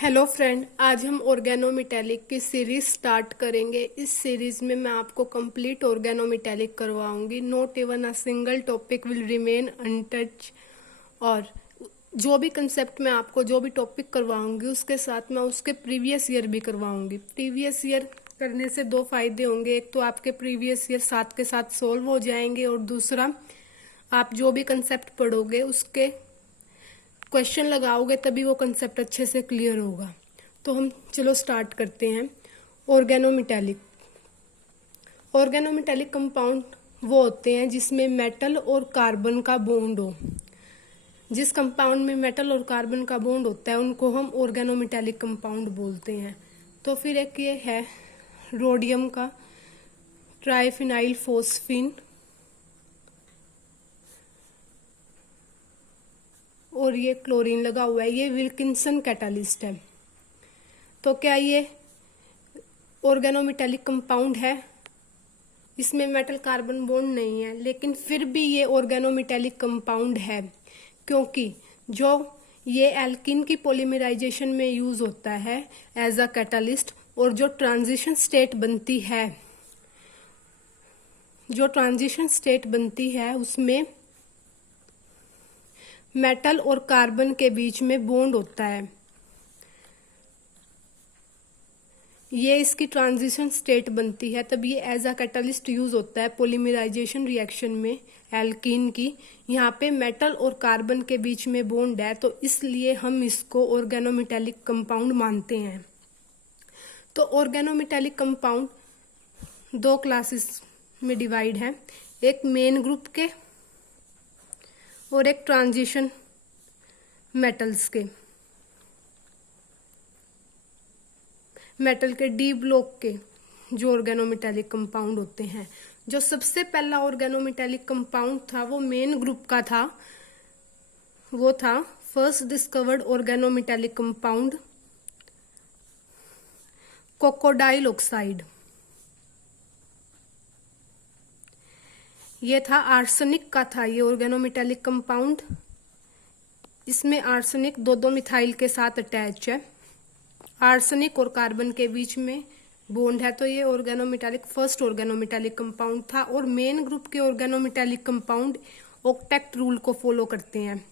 Hello friend, आज हम organometallic की सीरीज स्टार्ट करेंगे। इस सीरीज में मैं आपको कंप्लीट ऑर्गेनोमेटेलिक करवाऊंगी। Not even a single topic will remain untouch. और जो भी कंसेप्ट मैं आपको जो भी टॉपिक करवाऊंगी उसके साथ मैं उसके प्रीवियस ईयर भी करवाऊंगी। प्रीवियस ईयर करने से दो फायदे होंगे। एक तो आपके प्रीवियस ईयर साथ के साथ सोल्व हो जाएंगे, और दूसरा आप जो भी कंसेप्ट पढ़ोगे उसके क्वेश्चन लगाओगे तभी वो कंसेप्ट अच्छे से क्लियर होगा। तो हम चलो स्टार्ट करते हैं। ऑर्गेनोमेटेलिक ऑर्गेनोमेटेलिक कंपाउंड वो होते हैं जिसमें मेटल और कार्बन का बॉन्ड हो। जिस कंपाउंड में मेटल और कार्बन का बॉन्ड होता है उनको हम ऑर्गेनोमेटेलिक कंपाउंड बोलते हैं। तो फिर एक ये है रोडियम का ट्राइफिनाइल फोस्फीन, और ये क्लोरीन लगा हुआ है। ये विल्किंसन कैटालिस्ट है। तो क्या ये ऑर्गेनोमेटेलिक कंपाउंड है? इसमें मेटल कार्बन बॉन्ड नहीं है, लेकिन फिर भी ये ऑर्गेनोमेटेलिक कंपाउंड है, क्योंकि जो ये एल्किन की पॉलीमराइजेशन में यूज होता है एज अ कैटालिस्ट, और जो ट्रांजिशन स्टेट बनती है उसमें मेटल और कार्बन के बीच में बॉन्ड होता है। ये इसकी ट्रांजिशन स्टेट बनती है, तब ये एज अ कैटालिस्ट यूज होता है पॉलीमराइजेशन रिएक्शन में एल्कीन की। यहाँ पे मेटल और कार्बन के बीच में बॉन्ड है, तो इसलिए हम इसको ऑर्गेनोमेटेलिक कंपाउंड मानते हैं। तो ऑर्गेनोमेटेलिक कंपाउंड दो क्लासेस में डिवाइड है, एक मेन ग्रुप के और एक ट्रांजिशन मेटल्स के। मेटल के डी ब्लॉक के जो ऑर्गेनोमेटेलिक कंपाउंड होते हैं। जो सबसे पहला ऑर्गेनोमेटेलिक कंपाउंड था वो मेन ग्रुप का था। वो था first discovered organometallic compound crocodile oxide. ये था आर्सेनिक का था ये ऑर्गेनोमेटेलिक कंपाउंड। इसमें आर्सेनिक दो मिथाइल के साथ अटैच है। आर्सेनिक और कार्बन के बीच में बॉन्ड है, तो ये ऑर्गेनोमेटेलिक फर्स्ट ऑर्गेनोमेटेलिक कंपाउंड था। और मेन ग्रुप के ऑर्गेनोमेटेलिक कंपाउंड ऑक्टेट रूल को फॉलो करते हैं।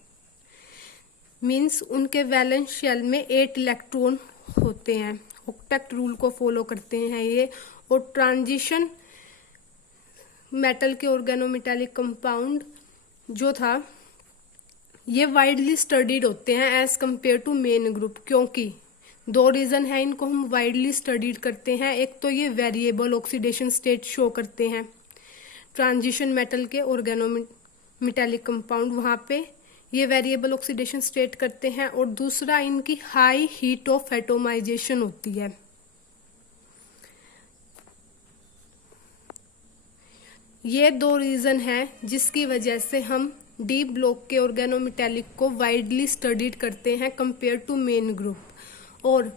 मींस उनके वैलेंस शेल में 8 इलेक्ट्रॉन होते हैं। ऑक्टेट रूल को फॉलो करते हैं ये। और ट्रांजिशन मेटल के ऑर्गेनोमेटेलिक कंपाउंड जो था ये वाइडली स्टडीड होते हैं as compare to main group, क्योंकि दो रीजन है इनको हम वाइडली स्टडीड करते हैं। एक तो ये वेरिएबल ऑक्सीडेशन स्टेट शो करते हैं ट्रांजिशन मेटल के ऑर्गेनोमेटेलिक कंपाउंड, वहां पे ये वेरिएबल ऑक्सीडेशन स्टेट करते हैं। और दूसरा इनकी हाई हीट ऑफ एटोमाइजेशन होती है। ये दो रीजन है जिसकी वजह से हम डी ब्लॉक के ऑर्गेनोमेटेलिक को वाइडली स्टडीड करते हैं कंपेयर टू मेन ग्रुप। और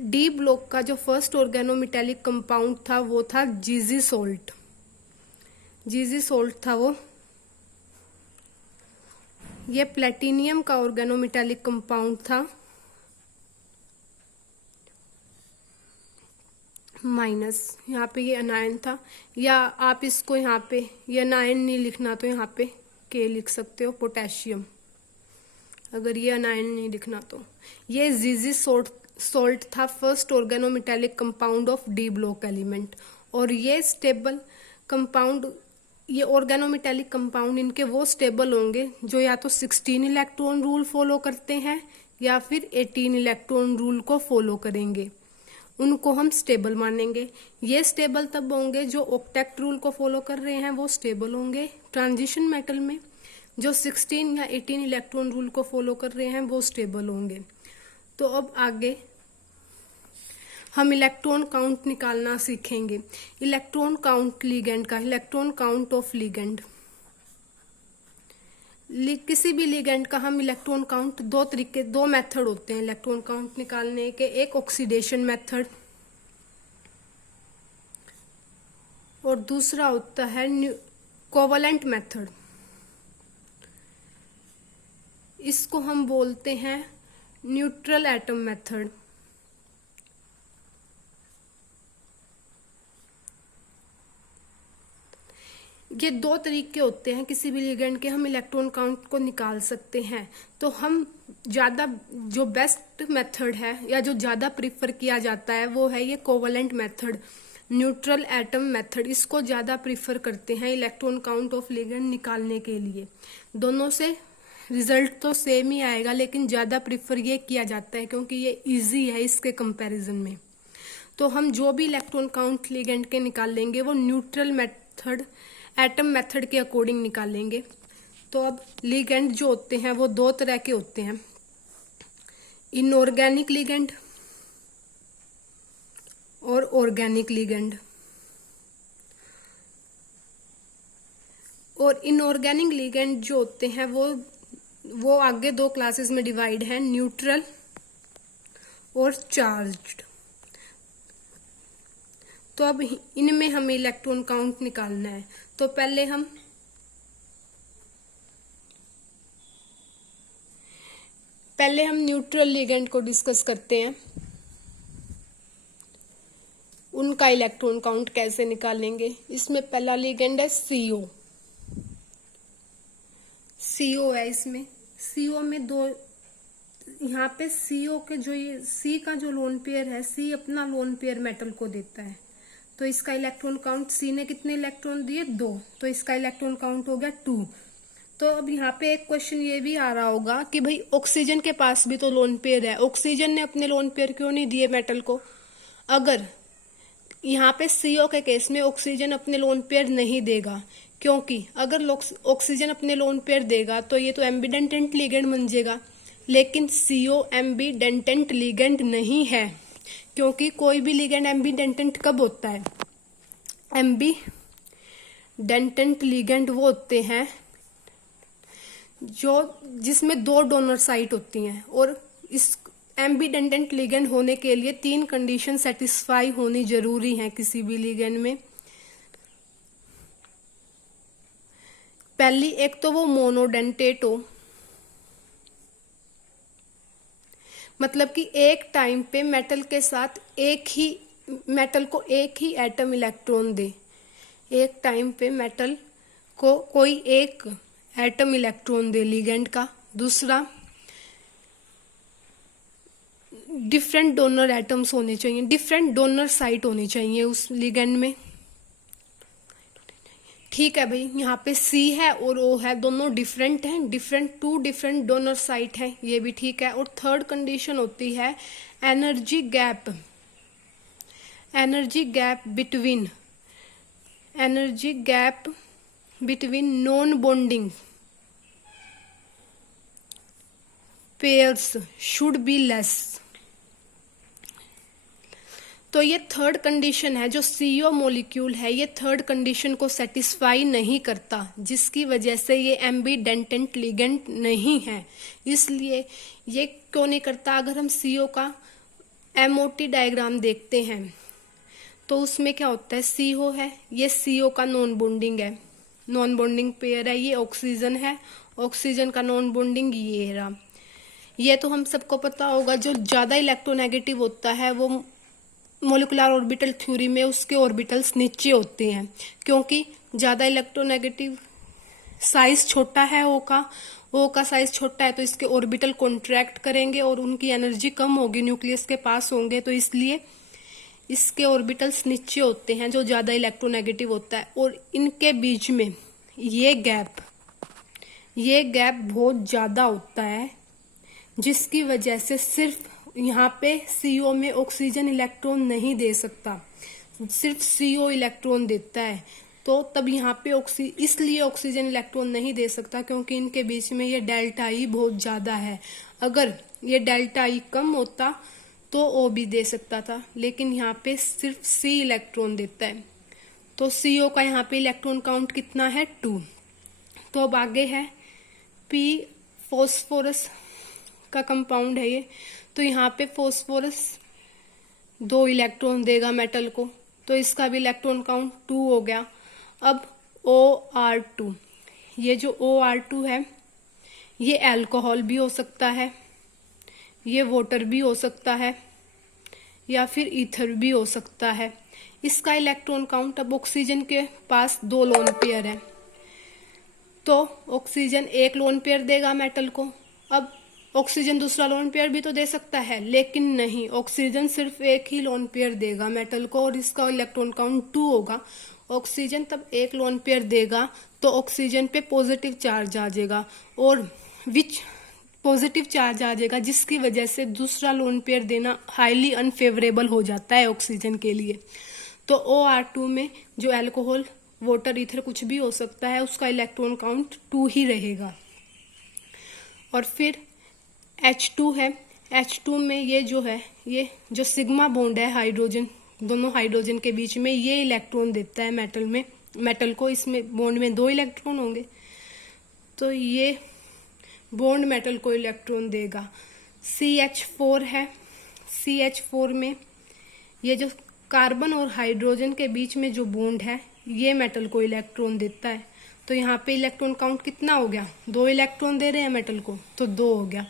डी ब्लॉक का जो फर्स्ट ऑर्गेनोमेटेलिक कंपाउंड था वो था जीजी सोल्ट। जीजी सोल्ट था वो। ये प्लेटिनियम का ऑर्गेनोमेटेलिक कंपाउंड था माइनस। यहाँ पे ये अनायन था, या आप इसको यहाँ पे ये अनायन नहीं लिखना तो यहाँ पे के लिख सकते हो, पोटेशियम। अगर ये अनायन नहीं लिखना तो ये जीजी सोल्ट था first organometallic compound of D block element. और ये स्टेबल कंपाउंड, ये ऑर्गेनोमेटेलिक कंपाउंड इनके वो स्टेबल होंगे जो या तो 16 इलेक्ट्रॉन रूल फॉलो करते हैं या फिर 18 इलेक्ट्रॉन रूल को फॉलो करेंगे, उनको हम स्टेबल मानेंगे। ये स्टेबल तब होंगे जो ऑक्टेट रूल को फॉलो कर रहे हैं, वो स्टेबल होंगे। ट्रांजिशन मेटल में जो 16 या 18 इलेक्ट्रॉन रूल को फॉलो कर रहे हैं वो स्टेबल होंगे। तो अब आगे हम इलेक्ट्रॉन काउंट निकालना सीखेंगे। इलेक्ट्रॉन काउंट लिगेंड का, इलेक्ट्रॉन काउंट ऑफ लिगेंड। किसी भी लिगेंड का हम इलेक्ट्रॉन काउंट दो मेथड होते हैं इलेक्ट्रॉन काउंट निकालने के। एक ऑक्सीडेशन मेथड और दूसरा होता है कोवलेंट मेथड। इसको हम बोलते हैं न्यूट्रल एटम मेथड। ये दो तरीके होते हैं किसी भी लिगेंड के, हम इलेक्ट्रॉन काउंट को निकाल सकते हैं। तो हम ज़्यादा जो बेस्ट मेथड है या जो ज़्यादा प्रीफर किया जाता है वो है ये covalent method, neutral atom method. इसको ज़्यादा प्रीफर करते हैं इलेक्ट्रॉन काउंट ऑफ लिगेंड निकालने के लिए। दोनों से रिजल्ट तो सेम ही आएगा, लेकिन ज़्यादा प्रीफर ये किया जाता है क्योंकि ये इजी है इसके कंपैरिजन में। तो हम जो भी इलेक्ट्रॉन काउंट लिगेंड के निकाल लेंगे वो न्यूट्रल मेथड एटम मेथड के अकॉर्डिंग निकालेंगे। तो अब लिगेंड जो होते हैं वो दो तरह के होते हैं, इनऑर्गेनिक लिगेंड और ऑर्गेनिक लिगेंड। और इनऑर्गेनिक लिगेंड जो होते हैं वो आगे दो क्लासेस में डिवाइड है, न्यूट्रल और चार्ज्ड। तो अब इनमें हमें इलेक्ट्रॉन काउंट निकालना है। तो पहले हम न्यूट्रल लिगेंड को डिस्कस करते हैं, उनका इलेक्ट्रॉन काउंट कैसे निकालेंगे। इसमें पहला लिगेंड है CO। CO है इसमें, CO में दो, यहाँ पे CO के जो ये C का जो लोन पेयर है, C अपना लोन पेयर मेटल को देता है। तो इसका इलेक्ट्रॉन काउंट, C ने कितने इलेक्ट्रॉन दिए? 2, तो इसका इलेक्ट्रॉन काउंट हो गया 2। तो अब यहाँ पे एक क्वेश्चन ये भी आ रहा होगा कि भाई ऑक्सीजन के पास भी तो लोन पेयर है, ऑक्सीजन ने अपने लोन पेयर क्यों नहीं दिए मेटल को? अगर यहाँ पे CO के केस में ऑक्सीजन अपने लोन पेयर नहीं देगा, क्योंकि अगर ऑक्सीजन अपने लोन पेयर देगा तो ये तो एम्बीडेंटेंट लिगेंड बन जाएगा, लेकिन CO एम्बीडेंटेंट लिगेंड नहीं है। क्योंकि कोई भी लिगेंड एम्बीडेंटेंट कब होता है? एम्बीडेंटेंट लिगेंड वो होते हैं जिसमें 2 डोनर साइट होती हैं, और इस एम्बीडेंटेंट लिगेंड होने के लिए 3 कंडीशन सेटिस्फाई होनी जरूरी है किसी भी लिगेंड में। पहली, एक तो वो मोनोडेंटेट हो, मतलब कि एक टाइम पे मेटल के साथ मेटल को एक ही एटम इलेक्ट्रॉन दे, एक टाइम पे मेटल को कोई एक एटम इलेक्ट्रॉन दे लिगेंड का। दूसरा, डिफरेंट डोनर एटम्स होने चाहिए, डिफरेंट डोनर साइट होनी चाहिए उस लिगेंड में। ठीक है भाई, यहाँ पे C है और O है, दोनों डिफरेंट हैं, टू डिफरेंट डोनर साइट है, ये भी ठीक है। और थर्ड कंडीशन होती है energy gap between non bonding pairs should be less. तो ये थर्ड कंडीशन है, जो CO मॉलिक्यूल है ये थर्ड कंडीशन को सेटिस्फाई नहीं करता, जिसकी वजह से ये एम्बीडेंटेंट लिगेंड नहीं है। इसलिए ये क्यों नहीं करता? अगर हम CO का MOT डायग्राम देखते हैं तो उसमें क्या होता है, CO है, ये CO का नॉन बॉन्डिंग है, नॉन बॉन्डिंग पेयर है, ये ऑक्सीजन है, ऑक्सीजन का नॉन बॉन्डिंग ये रहा। ये तो हम सबको पता होगा, जो ज्यादा इलेक्ट्रोनेगेटिव होता है वो मोलिकुलर ऑर्बिटल थ्योरी में उसके ऑर्बिटल्स नीचे होते हैं, क्योंकि ज्यादा इलेक्ट्रोनेगेटिव साइज छोटा है ओ का साइज छोटा है, तो इसके ऑर्बिटल कॉन्ट्रैक्ट करेंगे और उनकी एनर्जी कम होगी, न्यूक्लियस के पास होंगे, तो इसलिए इसके ऑर्बिटल्स नीचे होते हैं जो ज्यादा इलेक्ट्रोनेगेटिव होता है। और इनके बीच में ये गैप बहुत ज्यादा होता है, जिसकी वजह से सिर्फ यहाँ पे CO में ऑक्सीजन इलेक्ट्रॉन नहीं दे सकता, सिर्फ CO इलेक्ट्रॉन देता है। तो तब यहाँ पे इसलिए ऑक्सीजन इलेक्ट्रॉन नहीं दे सकता, क्योंकि इनके बीच में ये डेल्टा ई बहुत ज्यादा है। अगर ये डेल्टा ई कम होता तो O भी दे सकता था, लेकिन यहाँ पे सिर्फ C इलेक्ट्रॉन देता है। तो CO का यहाँ पे इलेक्ट्रॉन काउंट कितना है? 2। तो अब आगे है P, फॉस्फोरस का कंपाउंड है ये। तो यहाँ पे फॉस्फोरस 2 इलेक्ट्रॉन देगा मेटल को, तो इसका भी इलेक्ट्रॉन काउंट 2 हो गया। अब OR2, ये जो OR2 है ये अल्कोहल भी हो सकता है, ये वाटर भी हो सकता है या फिर ईथर भी हो सकता है। इसका इलेक्ट्रॉन काउंट, अब ऑक्सीजन के पास 2 लोन पेयर है तो ऑक्सीजन 1 लोन पेयर देगा मेटल को। अब ऑक्सीजन दूसरा लोन पेयर भी तो दे सकता है, लेकिन नहीं, ऑक्सीजन सिर्फ 1 ही लोन पेयर देगा मेटल को और इसका इलेक्ट्रॉन काउंट 2 होगा। ऑक्सीजन तब 1 लोन पेयर देगा तो ऑक्सीजन पे पॉजिटिव चार्ज आ जाएगा और विच पॉजिटिव चार्ज आ जाएगा, जिसकी वजह से दूसरा लोन पेयर देना हाईली अनफेवरेबल हो जाता है ऑक्सीजन के लिए। तो OR2 में जो अल्कोहल, वाटर, ईथर कुछ भी हो सकता है, उसका इलेक्ट्रॉन काउंट 2 ही रहेगा। और फिर H2 है। H2 में ये जो सिग्मा बॉन्ड है हाइड्रोजन, दोनों हाइड्रोजन के बीच में, ये इलेक्ट्रॉन देता है मेटल को। इसमें बॉन्ड में 2 इलेक्ट्रॉन होंगे तो ये बॉन्ड मेटल को इलेक्ट्रॉन देगा। CH4 है। CH4 में ये जो कार्बन और हाइड्रोजन के बीच में जो बॉन्ड है, ये मेटल को इलेक्ट्रॉन देता है। तो यहाँ पे इलेक्ट्रॉन काउंट कितना हो गया? 2 इलेक्ट्रॉन दे रहे हैं मेटल को तो 2 हो गया।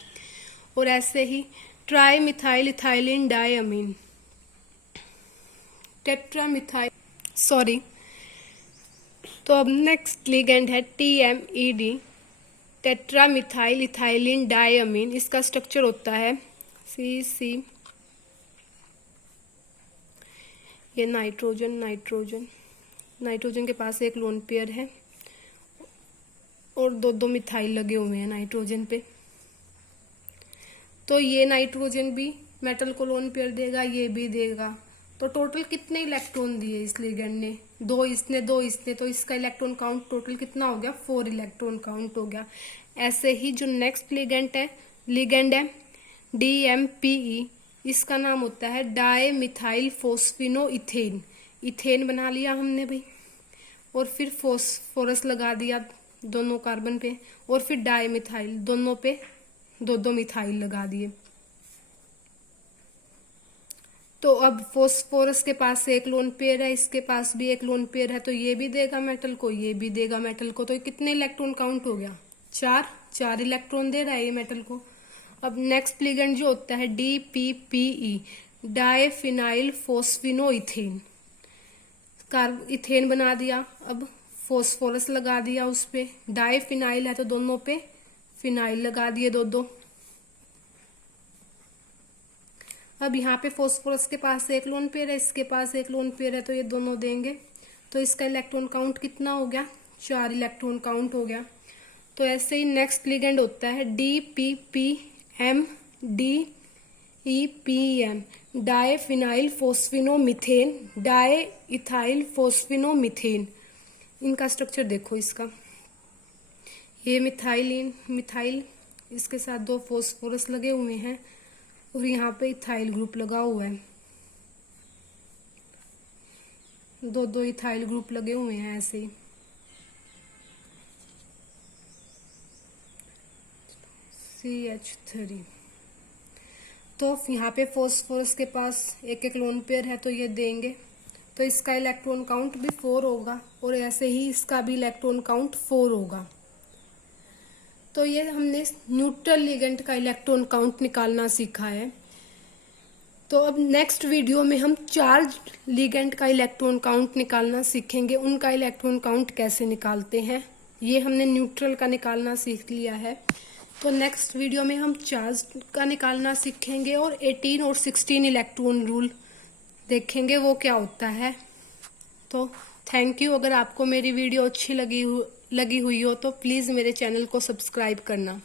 और ऐसे ही tri methyl ethylene diamine, tetra methyl, तो अब नेक्स्ट लिगेंड है TMED, tetra methyl ethylene diamine. इसका स्ट्रक्चर होता है CC, ये नाइट्रोजन के पास 1 लोन पेयर है और 2 मिथाइल लगे हुए हैं नाइट्रोजन पे। तो ये नाइट्रोजन भी मेटल को लोन पेयर देगा, ये भी देगा। तो टोटल कितने इलेक्ट्रॉन दिए इस लिगेंड ने? 2 इसने, 2 इसने, तो इसका इलेक्ट्रॉन काउंट टोटल कितना हो गया? 4 इलेक्ट्रॉन काउंट हो गया। ऐसे ही जो नेक्स्ट लिगेंड है DMPE, इसका नाम होता है डाई मिथाइल फोस्फिनो इथेन। इथेन बना लिया हमने भाई, और फिर फोस्फोरस लगा दिया दोनों कार्बन पे, और फिर डाई मिथाइल, दोनों पे 2 मिथाइल लगा दिए। तो अब फोस्फोरस के पास 1 लोन पेयर है, इसके पास भी 1 लोन पेयर है, तो ये भी देगा मेटल को, ये भी देगा मेटल को। तो कितने इलेक्ट्रॉन काउंट हो गया? 4 इलेक्ट्रॉन दे रहा है ये मेटल को। अब नेक्स्ट लिगेंड जो होता है DPPE, डाईफिनाइल फोस्फिनोइथेन। इथेन बना दिया, अब फोस्फोरस लगा दिया उस पे, डाईफिनाइल है तो दोनों पे फिनाइल लगा दिए 2। अब यहाँ पे फोस्फोरस के पास 1 लोन पेयर है, इसके पास 1 लोन पेयर है, तो ये दोनों देंगे। तो इसका इलेक्ट्रॉन काउंट कितना हो गया? 4 इलेक्ट्रॉन काउंट हो गया। तो ऐसे ही नेक्स्ट लिगेंड होता है DPPM, DEPM, diphenyl phosphinomethane, di ethyl phosphinomethane. इनका स्ट्रक्चर देखो इसका, ये मिथाइल, इसके साथ 2 फोस्फोरस लगे हुए हैं और यहाँ पे इथाइल ग्रुप लगा हुआ है, 2 इथाइल ग्रुप लगे हुए हैं ऐसे ही। CH3। तो यहाँ पे फोस्फोरस के पास 1 लोन पेयर है तो ये देंगे, तो इसका इलेक्ट्रॉन काउंट भी 4 होगा और ऐसे ही इसका भी इलेक्ट्रॉन काउंट 4 होगा। तो ये हमने न्यूट्रल लिगेंड का इलेक्ट्रॉन काउंट निकालना सीखा है। तो अब नेक्स्ट वीडियो में हम चार्ज लिगेंड का इलेक्ट्रॉन काउंट निकालना सीखेंगे, उनका इलेक्ट्रॉन काउंट कैसे निकालते हैं। ये हमने न्यूट्रल का निकालना सीख लिया है, तो नेक्स्ट वीडियो में हम चार्ज का निकालना सीखेंगे और 18 और 16 इलेक्ट्रॉन रूल देखेंगे वो क्या होता है। तो थैंक यू। अगर आपको मेरी वीडियो अच्छी लगी हुई हो तो प्लीज़ मेरे चैनल को सब्सक्राइब करना।